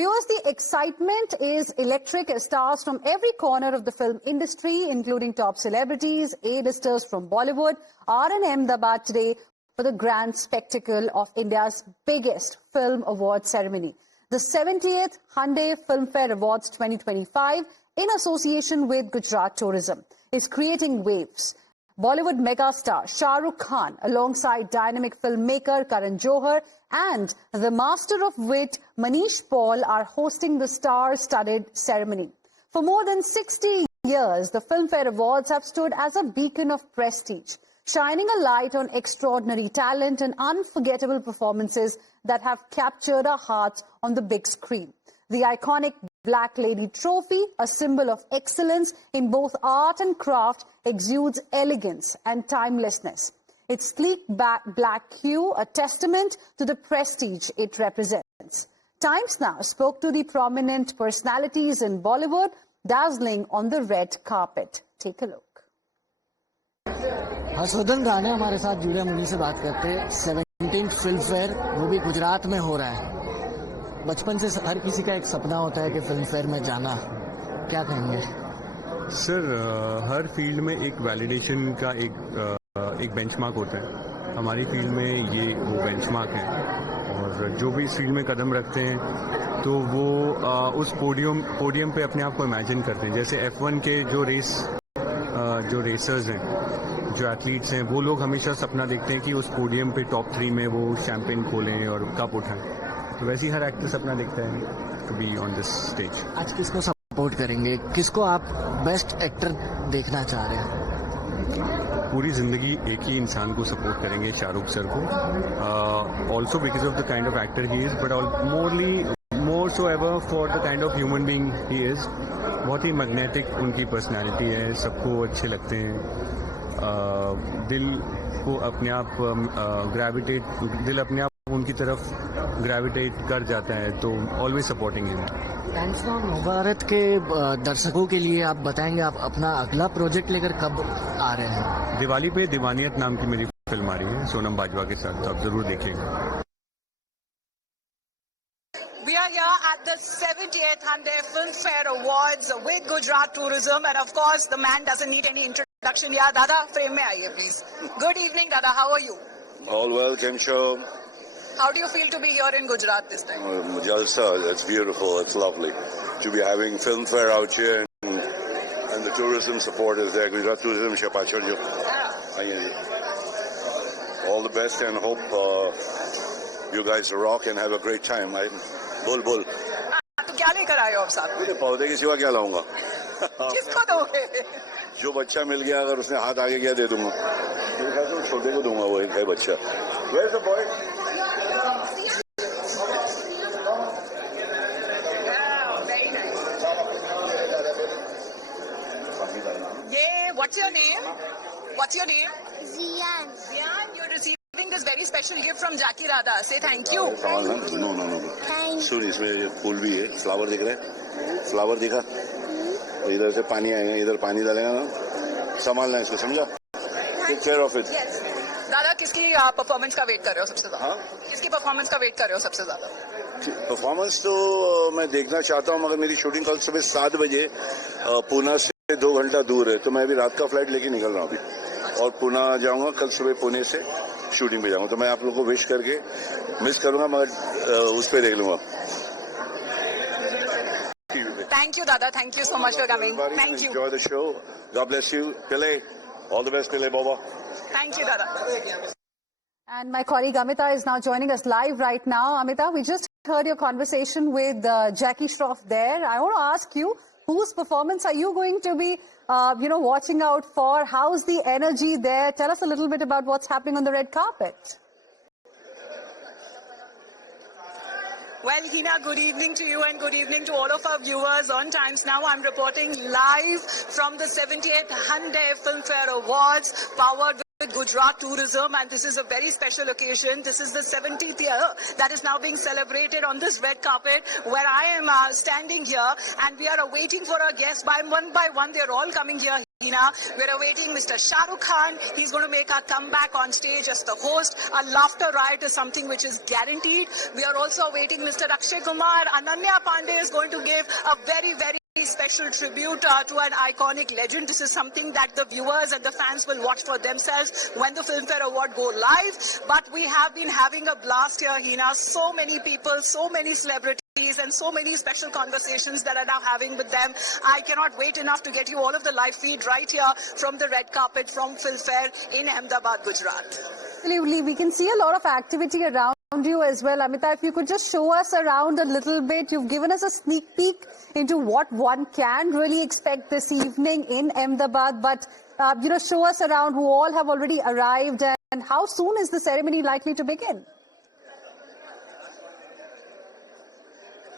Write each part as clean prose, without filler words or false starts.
Viewers, the excitement is electric as stars from every corner of the film industry, including top celebrities, A-listers from Bollywood, are in Ahmedabad today for the grand spectacle of India's biggest film award ceremony. The 70th Hyundai Filmfare Awards 2025, in association with Gujarat Tourism, is creating waves. Bollywood megastar Shah Rukh Khan, alongside dynamic filmmaker Karan Johar and the master of wit Manish Paul, are hosting the star-studded ceremony. For more than 60 years, the Filmfare Awards have stood as a beacon of prestige, shining a light on extraordinary talent and unforgettable performances that have captured our hearts on the big screen. The iconic Black Lady Trophy, a symbol of excellence in both art and craft, exudes elegance and timelessness. Its sleek black hue, a testament to the prestige it represents. Times Now spoke to the prominent personalities in Bollywood, dazzling on the red carpet. Take a look. Harshvardhan Rana हमारे साथ जुड़े, हम उन्हीं से बात करते हैं। 17th film fair, वो भी गुजरात में हो रहा है। बचपन से हर किसी का एक सपना होता है कि फिल्म फेयर में जाना, क्या कहेंगे? सर, हर फील्ड में एक वैलिडेशन का एक बेंचमार्क होता है। हमारी फील्ड में ये वो बेंचमार्क है, और जो भी इस फील्ड में कदम रखते हैं तो वो उस पोडियम पे अपने आप को इमेजिन करते हैं। जैसे F1 के जो रेसर्स हैं, जो एथलीट्स हैं, वो लोग हमेशा सपना देखते हैं कि उस पोडियम पे टॉप 3 में वो शैंपेन खोलें और कप उठाएं। तो वैसे ही हर एक्टर सपना देखता है to be on this stage. आज किसको सपोर्ट करेंगे, किसको आप बेस्ट एक्टर देखना चाह रहे हैं? पूरी जिंदगी एक ही इंसान को सपोर्ट करेंगे, शाहरुख सर को, also because of the kind of actor he is, but more so ever for the kind of human being he is. बहुत ही मैग्नेटिक उनकी पर्सनैलिटी है, सबको अच्छे लगते हैं। दिल अपने आप उनकी तरफ ग्रेविटेट कर जाता है, तो always supporting him. Times now Navbharat के दर्शकों के लिए आप बताएंगे, आप अपना अगला प्रोजेक्ट लेकर कब आ रहे हैं? दिवाली पे दीवानियत नाम की मेरी फिल्म आ रही है सोनम बाजवा के साथ, तो आप जरूर देखिएगा। We are here at the 70th Hyundai Filmfare Awards with Gujarat Tourism, and of course the man doesn't need any introduction. Yeah, Dada, frame mein aaiye please. Good evening, Dada. How are you? All well, Kemsho. How do you feel to be here in Gujarat this time? Jalsa, it's beautiful, it's lovely to be having film fair out here, and the tourism support is there. Gujarat Tourism, Shapachorjo. All the best, and hope you guys rock and have a great time. Bull. तो क्या लेकर आए हो आप साथ? मुझे पौधे के सिवा क्या लाऊंगा? किसको दोगे? जो बच्चा मिल गया, अगर उसने हाथ आगे किया दे दूंगा। मेरे ख्याल से छोटे को दूंगा, वो एक है बच्चा। Where's the boy? What's your name? What's your name? Zian. Zian, you're receiving this very special gift from Jackie Radha. Say thank you. No. Thank सुन, इसमें फूल भी है, फ्लावर दिख रहा है, फ्लावर दिखा, इधर से पानी आएगा, इधर पानी डालेगा ना, संभालना इसको, समझा? Take care of it. दादा, किसकी परफॉर्मेंस का वेट कर रहे हो सबसे ज्यादा? किसकी परफॉर्मेंस का वेट कर रहे हो सबसे ज्यादा? परफॉर्मेंस तो मैं देखना चाहता हूँ, मगर मेरी शूटिंग कल सुबह 7 बजे पूना से 2 घंटा दूर है, तो मैं अभी रात का फ्लाइट लेके निकल रहा हूँ अभी, और पूना जाऊंगा। कल सुबह पुणे से शूटिंग पे जाऊंगा, तो मैं आप लोगों को विश करके मिस करूंगा, मगर उस पर देख लूंगा। Thank you, Dada. Thank you so much for coming. Thank you. Enjoy the show. God bless you. Pillai. All the best, Pillai Baba. Thank you, Dada. And my colleague Amita is now joining us live right now. Amita, we just heard your conversation with Jackie Shroff there. I want to ask you, whose performance are you going to be, watching out for? How's the energy there? Tell us a little bit about what's happening on the red carpet. Well, Hina, good evening to you and good evening to all of our viewers on Times Now. I'm reporting live from the 78th Hyundai Filmfare Awards, powered with Gujarat Tourism, and this is a very special occasion. This is the 70th year that is now being celebrated on this red carpet, where I am standing here, and we are waiting for our guests. By one, they're all coming here. We're awaiting Mr. Shah Rukh Khan. He's going to make a comeback on stage as the host. A laughter riot is something which is guaranteed. We are also awaiting Mr. Akshay Kumar. Ananya Pandey is going to give a very, very special tribute to an iconic legend. This is something that the viewers and the fans will watch for themselves when the Filmfare Award go live. But we have been having a blast here, Hina. So many people, so many celebrities, and so many special conversations that are now having with them. I cannot wait enough to get you all of the live feed right here from the red carpet from Filmfare in Ahmedabad, Gujarat. Absolutely. We can see a lot of activity around you as well. Amita, if you could just show us around a little bit. You've given us a sneak peek into what one can really expect this evening in Ahmedabad. But, show us around who all have already arrived and how soon is the ceremony likely to begin?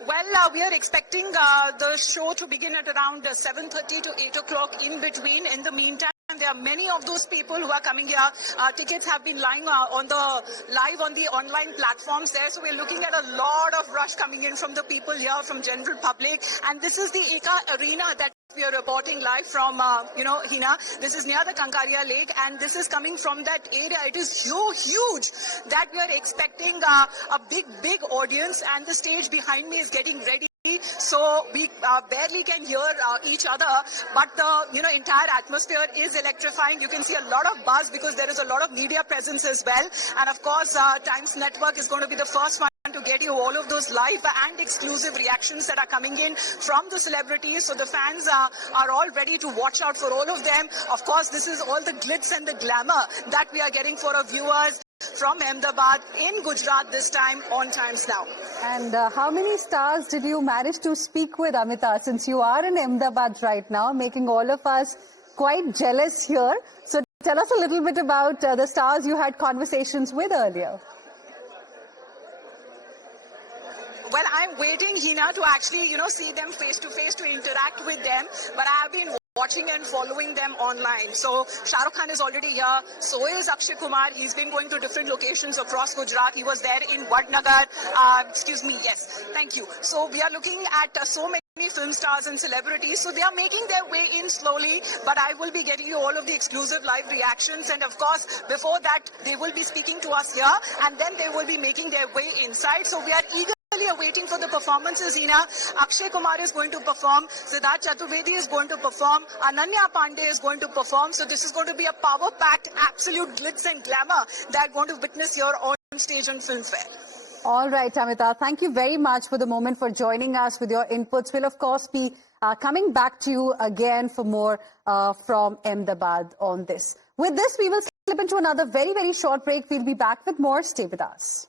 Well, we are expecting the show to begin at around 7:30 to 8 o'clock in between. In the meantime, there are many of those people who are coming here. Tickets have been lying live on the online platforms there. So we're looking at a lot of rush coming in from the people here, from general public. And this is the Eka Arena that we are reporting live from, Hina. This is near the Kankaria Lake, and this is coming from that area. It is so huge that we are expecting a big audience, and the stage behind me is getting ready. So we barely can hear each other, but the entire atmosphere is electrifying. You can see a lot of buzz because there is a lot of media presence as well, and of course Times Network is going to be the first one to get you all of those live and exclusive reactions that are coming in from the celebrities. So the fans are all ready to watch out for all of them. Of course, this is all the glitz and the glamour that we are getting for our viewers from Ahmedabad in Gujarat this time on Times Now. And how many stars did you manage to speak with, Amita, since you are in Ahmedabad right now, making all of us quite jealous here? So tell us a little bit about the stars you had conversations with earlier. Well, I'm waiting, Hina, to actually, see them face to face, to interact with them. But I have been watching and following them online. So Shah Rukh Khan is already here. So is Akshay Kumar. He's been going to different locations across Gujarat. He was there in Vadnagar. Yes, thank you. So we are looking at so many film stars and celebrities. So they are making their way in slowly, but I will be getting you all of the exclusive live reactions. And of course, before that, they will be speaking to us here, and then they will be making their way inside. So we are eagerly awaiting for the performances, Hina. Akshay Kumar is going to perform. Siddharth Chaturvedi is going to perform. Ananya Pandey is going to perform. So this is going to be a power-packed, absolute glitz and glamour that are going to witness here on stage on Filmfare. All right, Amita, thank you very much for the moment, for joining us with your inputs. We'll, of course, be coming back to you again for more from Ahmedabad on this. With this, we will slip into another very, very short break. We'll be back with more. Stay with us.